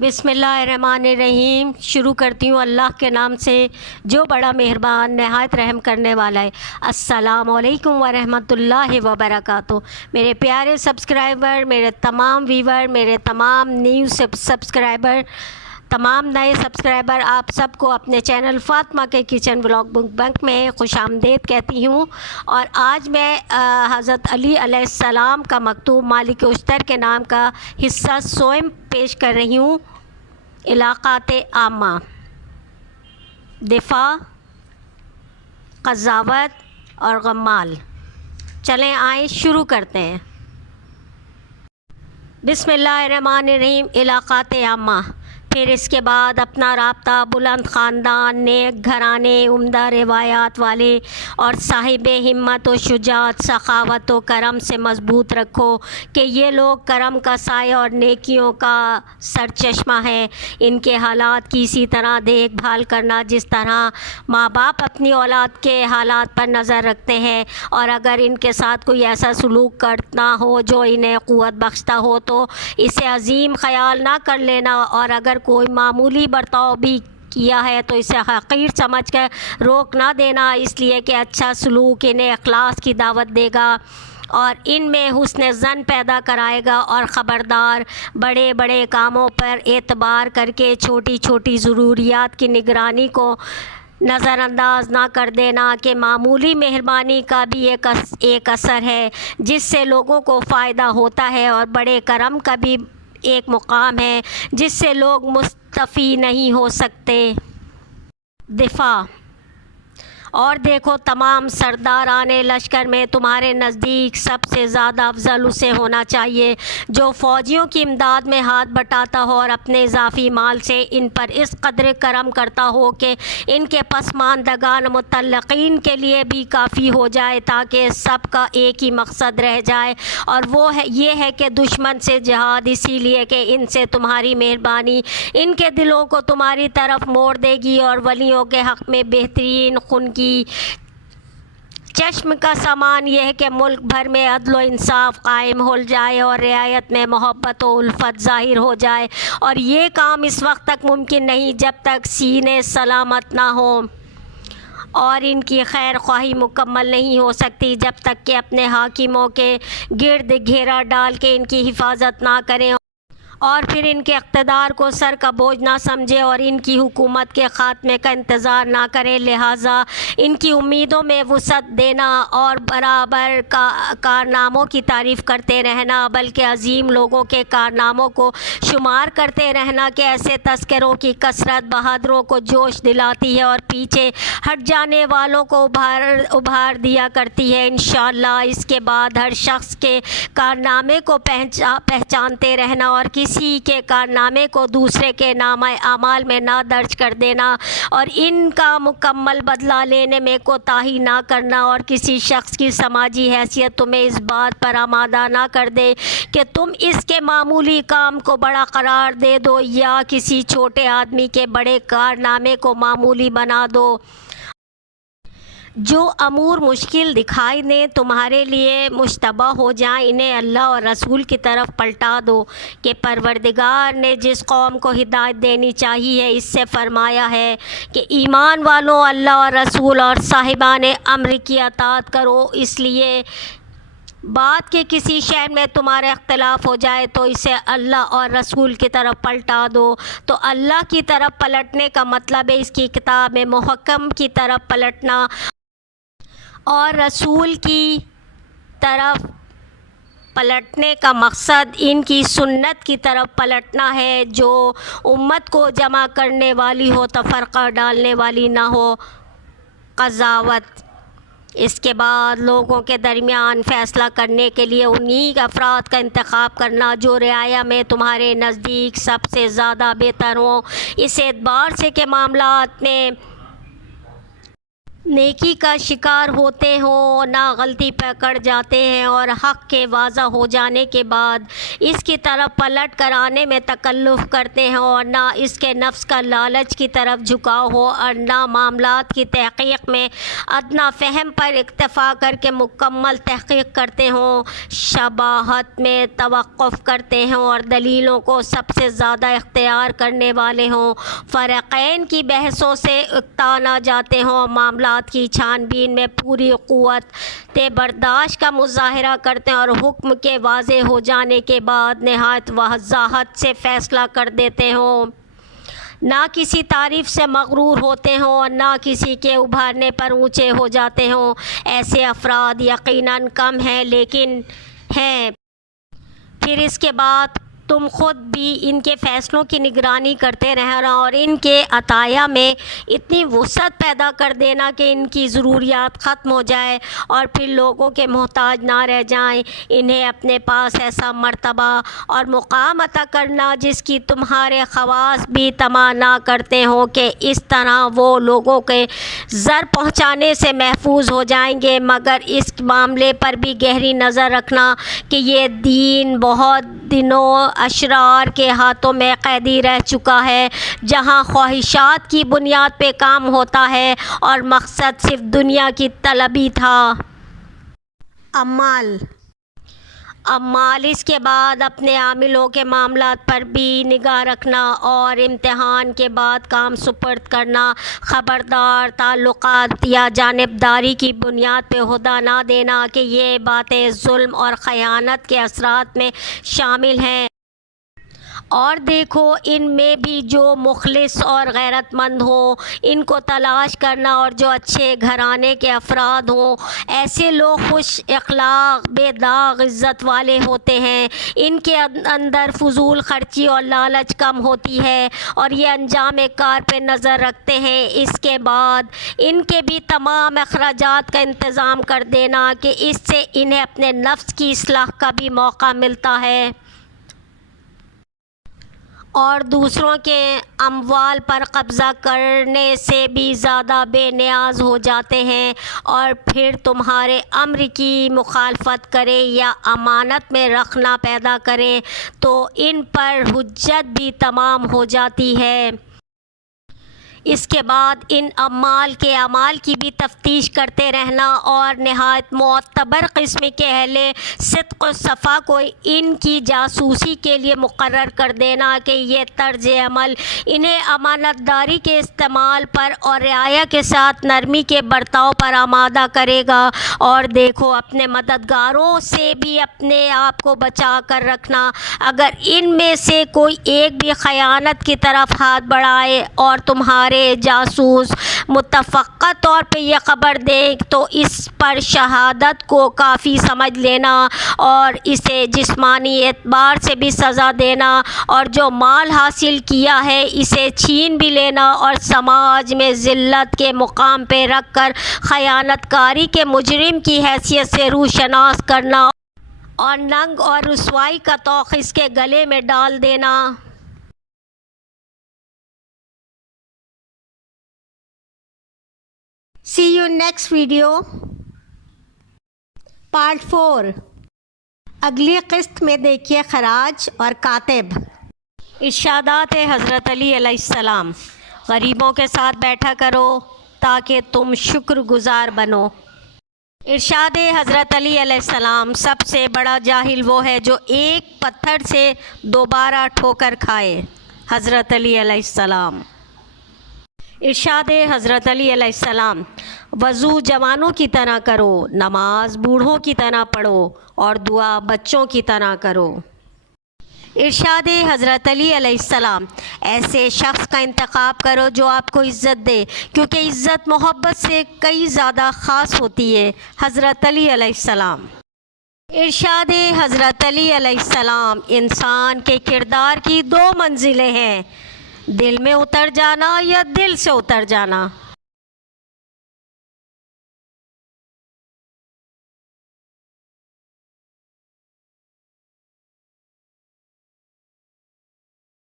बिस्मिल्लाहिर्रहमानिर्रहीम। शुरू करती हूँ अल्लाह के नाम से जो बड़ा मेहरबान नहायत रहम करने वाला है। अस्सलामु अलैकुम वरहमतुल्लाहि वबरकातुहू। मेरे प्यारे सब्सक्राइबर, मेरे तमाम व्यूवर, मेरे तमाम न्यू सब्सक्राइबर, तमाम नए सब्सक्राइबर, आप सबको अपने चैनल फ़ातिमा के किचन व्लॉग बैंक में खुशामदीद कहती हूँ। और आज मैं हज़रत अली अलैहिस्सलाम का मकतूब मालिक उश्तर के नाम का हिस्सा स्वयं पेश कर रही हूँ। इलाक़ाते आमा, दिफा, क़ज़ावत और गम्माल। चलें आए शुरू करते हैं। बिस्मिल्लाहिर्रहमानिर्रहीम। इलाक़ाते आमा, फिर इसके बाद अपना राब्ता बुलंद ख़ानदान, नेक घराने, उम्दा रिवायात वाले और साहिब हिम्मत व शुजाअत, सखावत व करम से मज़बूत रखो कि ये लोग करम का साया और नेकियों का सरचश्मा है। इनके हालात की इसी तरह देखभाल करना जिस तरह माँ बाप अपनी औलाद के हालात पर नज़र रखते हैं, और अगर इनके साथ कोई ऐसा सलूक करना हो जो इन्हें क़ुव्वत बख्शता हो तो इसे अजीम ख़याल ना कर लेना, और अगर कोई मामूली बर्ताव भी किया है तो इसे हक़ीर समझ कर रोक ना देना, इसलिए कि अच्छा सलूक इन्हें अखलास की दावत देगा और इनमें हुस्न ज़न पैदा कराएगा। और ख़बरदार, बड़े बड़े कामों पर एतबार करके छोटी छोटी ज़रूरियात की निगरानी को नज़रअंदाज ना कर देना कि मामूली मेहरबानी का भी एक असर है जिससे लोगों को फ़ायदा होता है, और बड़े करम का भी एक मुकाम है जिससे लोग मुस्तफ़ी नहीं हो सकते। दिफा, और देखो तमाम सरदाराने लश्कर में तुम्हारे नज़दीक सबसे ज़्यादा अफजल उसे होना चाहिए जो फ़ौजियों की इमदाद में हाथ बटाता हो और अपने इजाफ़ी माल से इन पर इस कदर करम करता हो कि इनके पसमानदगान मुतल्लक़ीन के लिए भी काफ़ी हो जाए, ताकि सबका एक ही मकसद रह जाए, और वो है ये है कि दुश्मन से जिहाद, इसीलिए कि इनसे तुम्हारी मेहरबानी इनके दिलों को तुम्हारी तरफ मोड़ देगी और वलियों के हक़ में बेहतरीन खुन की चश्म का सामान यह है कि मुल्क भर में अदल व इंसाफ कायम हो जाए और रियायत में मोहब्बत व उल्फत ज़ाहिर हो जाए, और ये काम इस वक्त तक मुमकिन नहीं जब तक सीने सलामत ना हो, और इनकी खैर ख्वाही मुकम्मल नहीं हो सकती जब तक कि अपने हाकिमों के गिर्द घेरा डाल के इनकी हिफाजत ना करें और फिर इनके इक़्तिदार को सर का बोझ ना समझे और इनकी हुकूमत के ख़ात्मे का इंतज़ार ना करें। लिहाजा इनकी उम्मीदों में वुसअत देना और बराबर कारनामों की तारीफ़ करते रहना, बल्कि अजीम लोगों के कारनामों को शुमार करते रहना कि ऐसे तस्करों की कसरत बहादुरों को जोश दिलाती है और पीछे हट जाने वालों को उभार दिया करती है। इंशाअल्लाह इसके बाद हर शख्स के कारनामे को पहचानते रहना और किसी के कारनामे को दूसरे के नामे आमाल में ना दर्ज कर देना, और इनका मुकम्मल बदला लेने में कोताही ना करना, और किसी शख्स की समाजी हैसियत तुम्हें इस बात पर आमादा ना कर दे कि तुम इसके मामूली काम को बड़ा करार दे दो या किसी छोटे आदमी के बड़े कारनामे को मामूली बना दो। जो अमूर मुश्किल दिखाई दें, तुम्हारे लिए मुश्तबा हो जाएं, इन्हें अल्लाह और रसूल की तरफ पलटा दो कि परवरदिगार ने जिस कौम को हिदायत देनी चाहिए इससे फरमाया है कि ईमान वालों, अल्लाह और रसूल और साहिबान अम्र की अताअत करो। इसलिए बात के किसी शय में तुम्हारा इख्तलाफ हो जाए तो इसे अल्लाह और रसूल की तरफ पलटा दो। तो अल्लाह की तरफ पलटने का मतलब है इसकी किताब में मुहक्कम की तरफ पलटना, और रसूल की तरफ पलटने का मकसद इनकी सुन्नत की तरफ पलटना है जो उम्मत को जमा करने वाली हो, तफरका डालने वाली ना हो। क़ज़ावत, इसके बाद लोगों के दरमियान फ़ैसला करने के लिए उन्हीं अफराद का इंतखाब करना जो रियाया में तुम्हारे नज़दीक सबसे ज़्यादा बेहतर हों, इस एतबार से कि मामलात में نیکی کا شکار ہوتے ہوں، نہ غلطی پکڑ جاتے ہیں اور حق کے واضح ہو جانے کے بعد اس کی طرف پلٹ کر آنے میں تکلف کرتے ہیں، اور نہ اس کے نفس کا لالچ کی طرف جھکاؤ ہو، اور نہ معاملات کی تحقیق میں ادنیٰ فہم پر اکتفا کر کے مکمل تحقیق کرتے ہوں، شباہت میں توقف کرتے ہوں اور دلیلوں کو سب سے زیادہ اختیار کرنے والے ہوں، فریقین کی بحثوں سے اکتا نہ جاتے ہوں، معاملات کی چھان بین میں پوری قوت برداشت کا مظاہرہ کرتے ہیں اور حکم کے واضح ہو جانے کے بعد نہایت وضاحت سے فیصلہ کر دیتے ہوں، نہ کسی تعریف سے مغرور ہوتے ہوں اور نہ کسی کے ابھارنے پر اونچے ہو جاتے ہوں۔ ایسے افراد یقیناً کم ہیں لیکن ہیں۔ پھر اس کے بعد تم خود بھی ان کے فیصلوں کی نگرانی کرتے رہنا اور ان کے عطایا میں اتنی وسعت پیدا کر دینا کہ ان کی ضروریات ختم ہو جائے اور پھر لوگوں کے محتاج نہ رہ جائیں، انہیں اپنے پاس ایسا مرتبہ اور مقام عطا کرنا جس کی تمہارے خواص بھی طمع نہ کرتے ہوں کہ اس طرح وہ لوگوں کے زر پہنچانے سے محفوظ ہو جائیں گے، مگر اس معاملے پر بھی گہری نظر رکھنا کہ یہ دین بہت دنوں اشرار کے ہاتھوں میں قیدی رہ چکا ہے، جہاں خواہشات کی بنیاد پہ کام ہوتا ہے اور مقصد صرف دنیا کی طلبی تھا۔ اعمال اس کے بعد اپنے عاملوں کے معاملات پر بھی نگاہ رکھنا اور امتحان کے بعد کام سپرد کرنا، خبردار تعلقات یا جانبداری کی بنیاد پہ عہدہ نہ دینا کہ یہ باتیں ظلم اور خیانت کے اثرات میں شامل ہیں، اور دیکھو ان میں بھی جو مخلص اور غیرت مند ہوں ان کو تلاش کرنا، اور جو اچھے گھرانے کے افراد ہوں، ایسے لوگ خوش اخلاق بے داغ عزت والے ہوتے ہیں، ان کے اندر فضول خرچی اور لالچ کم ہوتی ہے اور یہ انجام کار پہ نظر رکھتے ہیں۔ اس کے بعد ان کے بھی تمام اخراجات کا انتظام کر دینا کہ اس سے انہیں اپنے نفس کی اصلاح کا بھی موقع ملتا ہے اور دوسروں کے اموال پر قبضہ کرنے سے بھی زیادہ بے نیاز ہو جاتے ہیں، اور پھر تمہارے امر کی مخالفت کریں یا امانت میں رکھنا پیدا کریں تو ان پر حجت بھی تمام ہو جاتی ہے۔ اس کے بعد ان اعمال کے اعمال کی بھی تفتیش کرتے رہنا اور نہایت معتبر قسم کے اہل صدق و صفا کو ان کی جاسوسی کے لیے مقرر کر دینا کہ یہ طرز عمل انہیں امانت داری کے استعمال پر اور رعایا کے ساتھ نرمی کے برتاؤ پر آمادہ کرے گا، اور دیکھو اپنے مددگاروں سے بھی اپنے آپ کو بچا کر رکھنا، اگر ان میں سے کوئی ایک بھی خیانت کی طرف ہاتھ بڑھائے اور تمہارے جاسوس متفقہ طور پہ یہ خبر دے تو اس پر شہادت کو کافی سمجھ لینا اور اسے جسمانی اعتبار سے بھی سزا دینا، اور جو مال حاصل کیا ہے اسے چھین بھی لینا اور سماج میں ذلت کے مقام پہ رکھ کر خیانت کاری کے مجرم کی حیثیت سے روشناس کرنا اور ننگ اور رسوائی کا طوق اس کے گلے میں ڈال دینا۔ See you next video. Part 4. اگلی قسط میں دیکھیے خراج اور کاتب۔ ارشادات حضرت علی علیہ السلام۔ غریبوں کے ساتھ بیٹھا کرو تاکہ تم شکر گزار بنو۔ ارشاد حضرت علی علیہ السلام، سب سے بڑا جاہل وہ ہے جو ایک پتھر سے دوبارہ ٹھوکر کھائے۔ حضرت علی علیہ السلام۔ ارشاد حضرت علی علیہ السلام، وضو جوانوں کی طرح کرو، نماز بوڑھوں کی طرح پڑھو اور دعا بچوں کی طرح کرو۔ ارشاد حضرت علی علیہ السلام، ایسے شخص کا انتخاب کرو جو آپ کو عزت دے، کیونکہ عزت محبت سے کئی زیادہ خاص ہوتی ہے۔ حضرت علی علیہ السلام۔ ارشاد حضرت علی علیہ السلام، انسان کے کردار کی دو منزلیں ہیں، دل میں اتر جانا یا دل سے اتر جانا۔